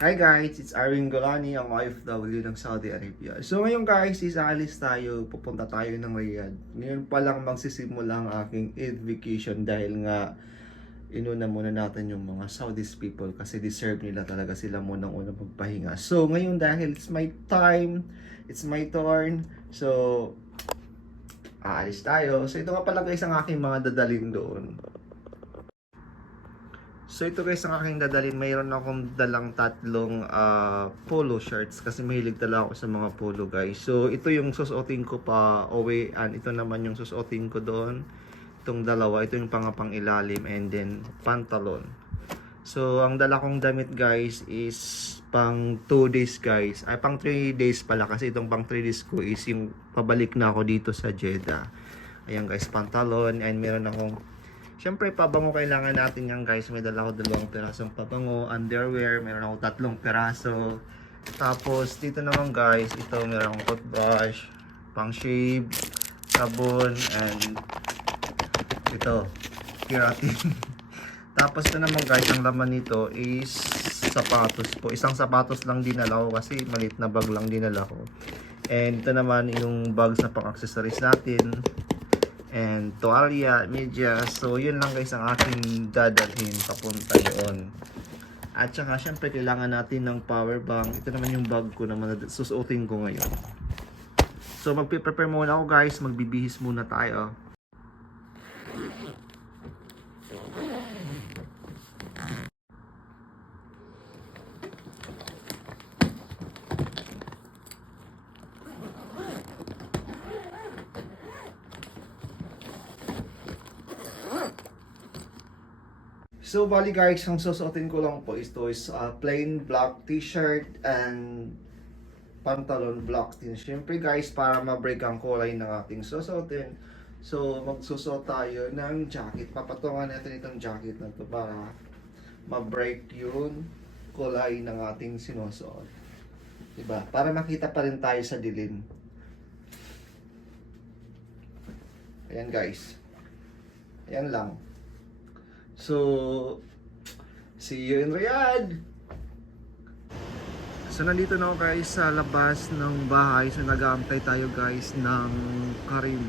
Hi guys, it's Arvin Golani, ang OFW ng Saudi Arabia. So ngayon guys, isaalis tayo, pupunta tayo ng Riyadh. Ngayon pa lang magsisimula ang aking Eid vacation dahil nga inuna muna natin yung mga Saudis people kasi deserve nila talaga sila munang unang magpahinga. So ngayon dahil it's my time, it's my turn, so aalis tayo. So ito nga pala guys ang aking mga dadalhin doon. So ito guys ang aking dadalhin, mayroon akong dalang tatlong polo shirts kasi mahilig talaga ako sa mga polo guys. So ito yung susuotin ko pa uwi, and ito naman yung susuotin ko doon. Itong dalawa, ito yung pang ilalim, and then pantalon. So ang dala kong damit guys is pang 2 days guys. Ay pang 3 days pala kasi itong pang 3 days ko is yung pabalik na ako dito sa Jeddah. Ayan guys, pantalon, and meron akong siyempre, pabango kailangan natin yan guys. May dala ko 2 pirasong pabango, underwear, meron ako 3 piraso. Tapos, dito naman guys, ito meron akong toothbrush, pang shave, sabon, and ito, keratin. Tapos ito naman guys, ang laman nito is sapatos po. Isang sapatos lang dinala ko kasi maliit na bag lang dinala ko. And ito naman yung bags na pang accessories natin. And tuwalya, medyas. So yun lang guys ang aking dadalhin papunta doon. At saka syempre kailangan natin ng power bank. Ito naman yung bag ko na susuotin ko ngayon. So magpe-prepare muna ako guys, magbibihis muna tayo. So bali guys, ang susuotin ko lang po is plain black t-shirt and pantalon black din. Siyempre guys, para ma-break ang kulay ng ating susuotin. So magsusuot tayo ng jacket. Papatungan natin itong jacket na to para ma-break yung kulay ng ating sinusuot. Diba? Para makita pa rin tayo sa dilim. Ayan guys. Ayan lang. So, see you in Riyadh! So, nandito na ako guys sa labas ng bahay. So, nag-aantay tayo guys ng Karim.